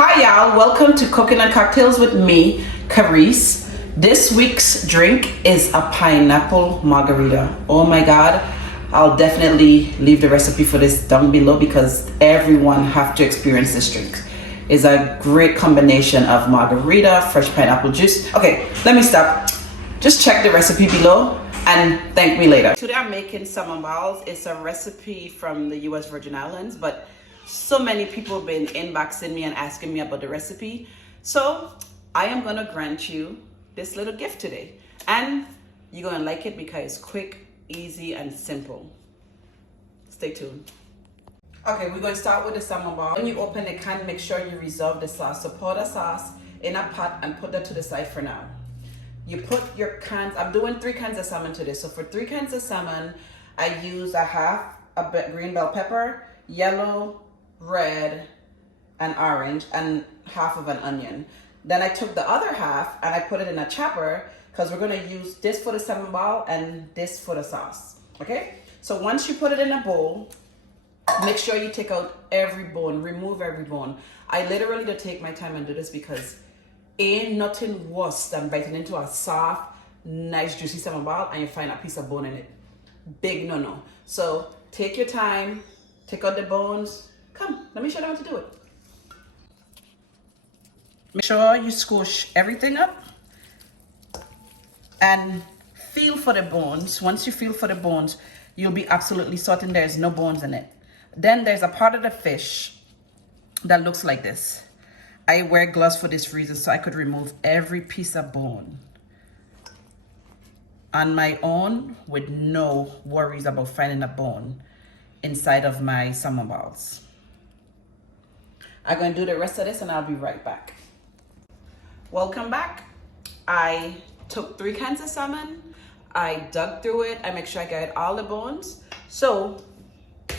Hi y'all, welcome to Cooking and Cocktails with me, Carice. This week's drink is a pineapple margarita. Oh my God, I'll definitely leave the recipe for this down below because everyone have to experience this drink. It's a great combination of margarita, fresh pineapple juice. Okay, let me stop. Just check the recipe below and thank me later. Today I'm making salmon balls. It's a recipe from the US Virgin Islands, but so many people have been inboxing me and asking me about the recipe. So I am gonna grant you this little gift today. And you're gonna like it because it's quick, easy, and simple. Stay tuned. Okay, we're gonna start with the salmon ball. When you open the can, make sure you reserve the sauce. So pour the sauce in a pot and put that to the side for now. You put your cans, I'm doing 3 cans of salmon today. So for 3 cans of salmon, I use half a green bell pepper, yellow, red, and orange, and half of an onion. Then I took the other half and I put it in a chopper because we're gonna use this for the salmon ball and this for the sauce, okay? So once you put it in a bowl, make sure you take out every bone, remove every bone. I literally don't take my time and do this because ain't nothing worse than biting into a soft, nice, juicy salmon ball and you find a piece of bone in it. Big no-no. So take your time, take out the bones. Come, let me show you how to do it. Make sure you squish everything up and feel for the bones. Once you feel for the bones, you'll be absolutely certain there's no bones in it. Then there's a part of the fish that looks like this. I wear gloves for this reason so I could remove every piece of bone on my own with no worries about finding a bone inside of my salmon balls. I'm going to do the rest of this and I'll be right back. Welcome back. I took 3 cans of salmon. I dug through it. I make sure I got all the bones. So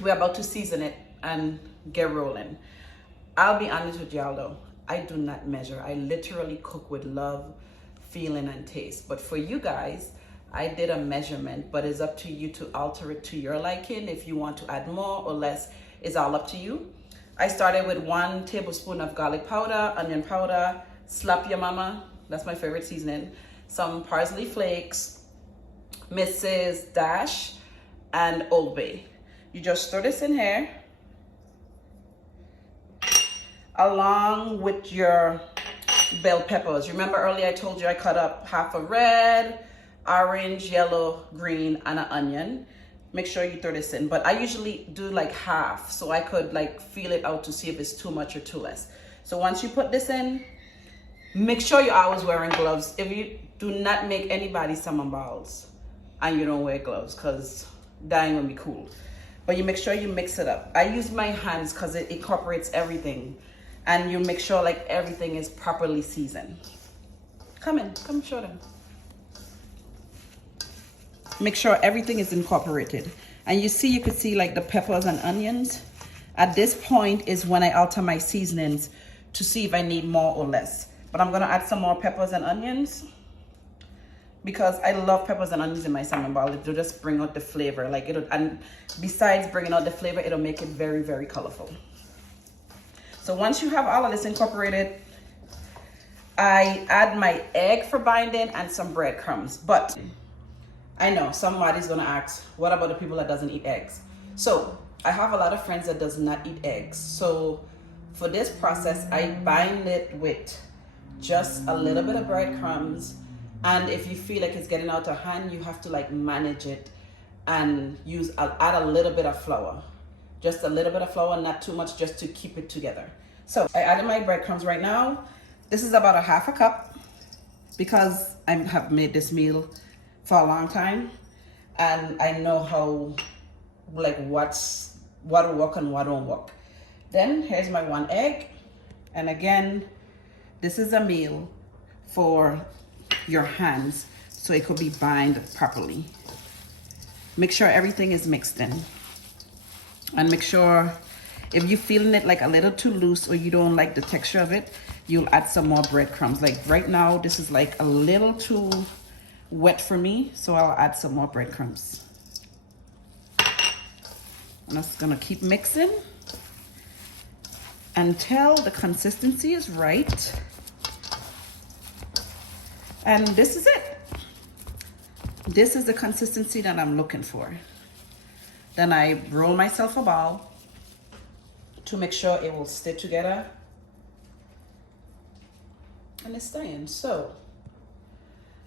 we're about to season it and get rolling. I'll be honest with y'all though. I do not measure. I literally cook with love, feeling, and taste. But for you guys, I did a measurement, but it's up to you to alter it to your liking. If you want to add more or less, it's all up to you. I started with 1 tablespoon of garlic powder, onion powder, slap your mama, that's my favorite seasoning, some parsley flakes, Mrs. Dash, and Old Bay. You just throw this in here, along with your bell peppers. Remember earlier I told you I cut up half a red, orange, yellow, green, and an onion. Make sure you throw this in, but I usually do like half so I could like feel it out to see if it's too much or too less. So once you put this in, make sure you're always wearing gloves. If you do not make anybody salmon balls and you don't wear gloves, because that ain't gonna be cool. But you make sure you mix it up. I use my hands because it incorporates everything, and you make sure like everything is properly seasoned. Come show them. Make sure everything is incorporated. And you could see like the peppers and onions. At this point is when I alter my seasonings to see if I need more or less. But I'm gonna add some more peppers and onions because I love peppers and onions in my salmon ball. It'll just bring out the flavor. And besides bringing out the flavor, it'll make it very, very colorful. So once you have all of this incorporated, I add my egg for binding and some breadcrumbs. But I know somebody's gonna ask, what about the people that doesn't eat eggs? So I have a lot of friends that does not eat eggs. So for this process, I bind it with just a little bit of breadcrumbs. And if you feel like it's getting out of hand, you have to like manage it and add a little bit of flour. Just a little bit of flour, not too much, just to keep it together. So I added my breadcrumbs right now. This is about a half a cup because I have made this meal for a long time and I know how like what will work and what won't work. Then here's my 1 egg, and again this is a meal for your hands so it could be bind properly. Make sure everything is mixed in, and make sure if you're feeling it like a little too loose or you don't like the texture of it, you'll add some more breadcrumbs. Like right now this is like a little too wet for me, so I'll add some more breadcrumbs. I'm just gonna keep mixing until the consistency is right. And this is it. This is the consistency that I'm looking for. Then I roll myself a ball to make sure it will stick together. And it's staying. So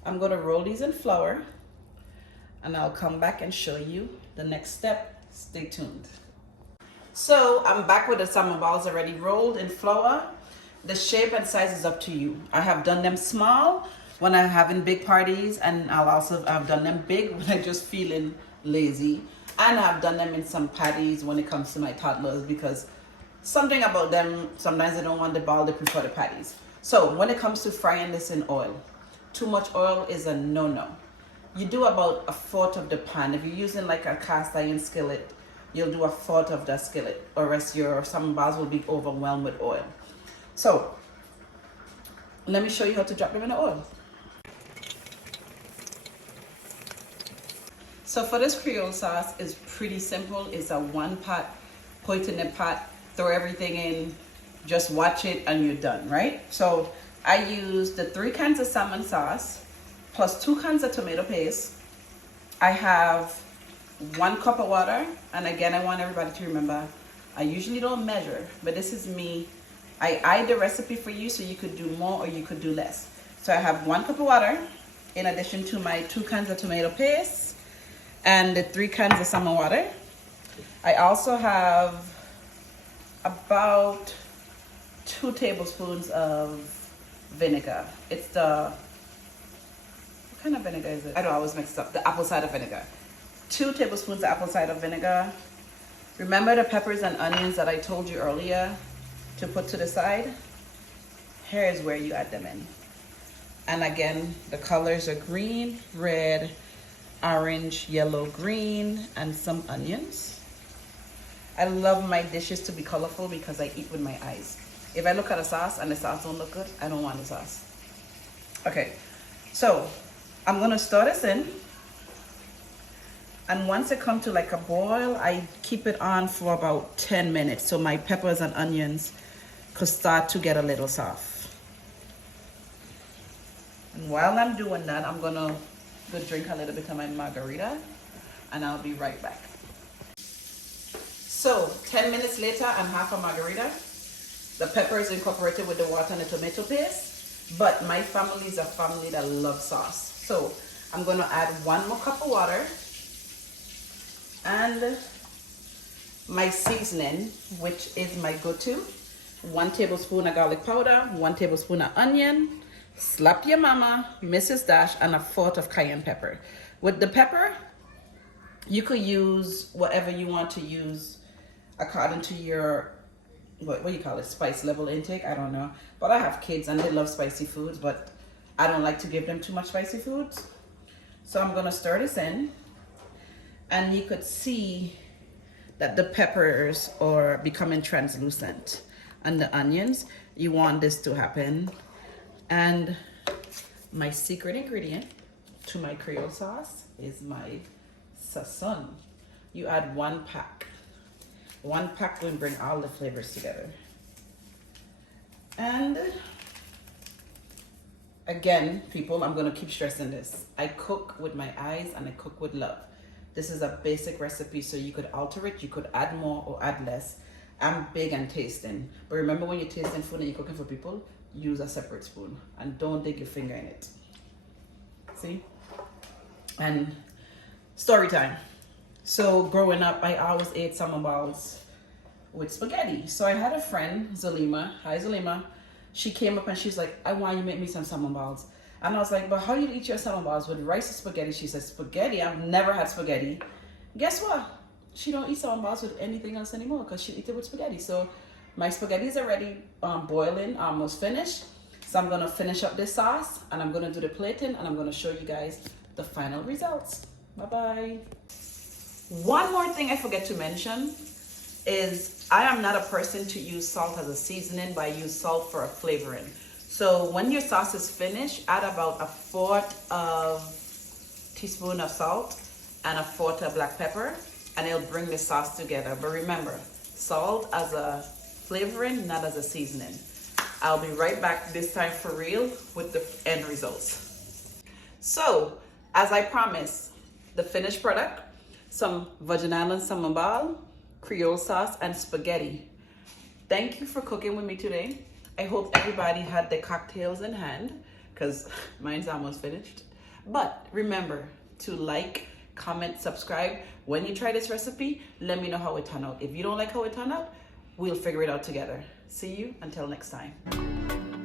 I'm gonna roll these in flour and I'll come back and show you the next step. Stay tuned. So I'm back with the salmon balls already rolled in flour. The shape and size is up to you. I have done them small when I'm having big parties, and I've done them big when I'm just feeling lazy. And I've done them in some patties when it comes to my toddlers, because something about them, sometimes they don't want the ball, they prefer the patties. So when it comes to frying this in oil, too much oil is a no-no. You do about 1/4 of the pan. If you're using like a cast iron skillet, you'll do 1/4 of that skillet, or else your salmon balls will be overwhelmed with oil. So let me show you how to drop them in the oil. So for this Creole sauce, it's pretty simple. It's a one pot, put it in the pot, throw everything in, just watch it and you're done, right? So I use the 3 cans of salmon sauce plus 2 cans of tomato paste. I have 1 cup of water. And again, I want everybody to remember, I usually don't measure, but this is me. I eyed the recipe for you so you could do more or you could do less. So I have 1 cup of water in addition to my 2 cans of tomato paste and the 3 cans of salmon water. I also have about 2 tablespoons of vinegar. It's the, what kind of vinegar is it? I don't always mix it up. The apple cider vinegar. 2 tablespoons of apple cider vinegar. Remember the peppers and onions that I told you earlier to put to the side? Here is where you add them in. And again, the colors are green, red, orange, yellow, green, and some onions. I love my dishes to be colorful because I eat with my eyes. If I look at a sauce and the sauce don't look good, I don't want the sauce. Okay, so I'm gonna stir this in. And once it comes to like a boil, I keep it on for about 10 minutes so my peppers and onions could start to get a little soft. And while I'm doing that, I'm gonna go drink a little bit of my margarita and I'll be right back. So 10 minutes later, I'm half a margarita. The pepper is incorporated with the water and the tomato paste, but my family is a family that loves sauce. So I'm gonna add 1 more cup of water and my seasoning, which is my go-to. 1 tablespoon of garlic powder, 1 tablespoon of onion, slap your mama, Mrs. Dash, and 1/4 of cayenne pepper. With the pepper, you could use whatever you want to use according to your, what do you call it, spice level intake, I don't know. But I have kids and they love spicy foods, but I don't like to give them too much spicy foods. So I'm gonna stir this in, and you could see that the peppers are becoming translucent and the onions. You want this to happen. And my secret ingredient to my Creole sauce is my sazon. You add 1 pack. 1 pack will bring all the flavors together. And again, people, I'm gonna keep stressing this. I cook with my eyes and I cook with love. This is a basic recipe, so you could alter it, you could add more or add less. I'm big on tasting, but remember when you're tasting food and you're cooking for people, use a separate spoon and don't dig your finger in it. See? And story time. So growing up, I always ate salmon balls with spaghetti. So I had a friend, Zalima. Hi, Zalima. She came up and she's like, I want you to make me some salmon balls. And I was like, but how do you eat your salmon balls? With rice or spaghetti? She said, spaghetti? I've never had spaghetti. Guess what? She don't eat salmon balls with anything else anymore because she eat it with spaghetti. So my spaghetti is already boiling, almost finished. So I'm gonna finish up this sauce and I'm gonna do the plating and I'm gonna show you guys the final results. Bye-bye. One more thing I forget to mention is I am not a person to use salt as a seasoning, but I use salt for a flavoring. So when your sauce is finished, add about 1/4 of teaspoon of salt and 1/4 of black pepper, and it'll bring the sauce together. But remember, salt as a flavoring, not as a seasoning. I'll be right back this time for real with the end results. So, as I promised, the finished product, some vaginal and salmon ball, Creole sauce, and spaghetti. Thank you for cooking with me today. I hope everybody had their cocktails in hand, because mine's almost finished. But remember to like, comment, subscribe. When you try this recipe, let me know how it turned out. If you don't like how it turned out, we'll figure it out together. See you until next time.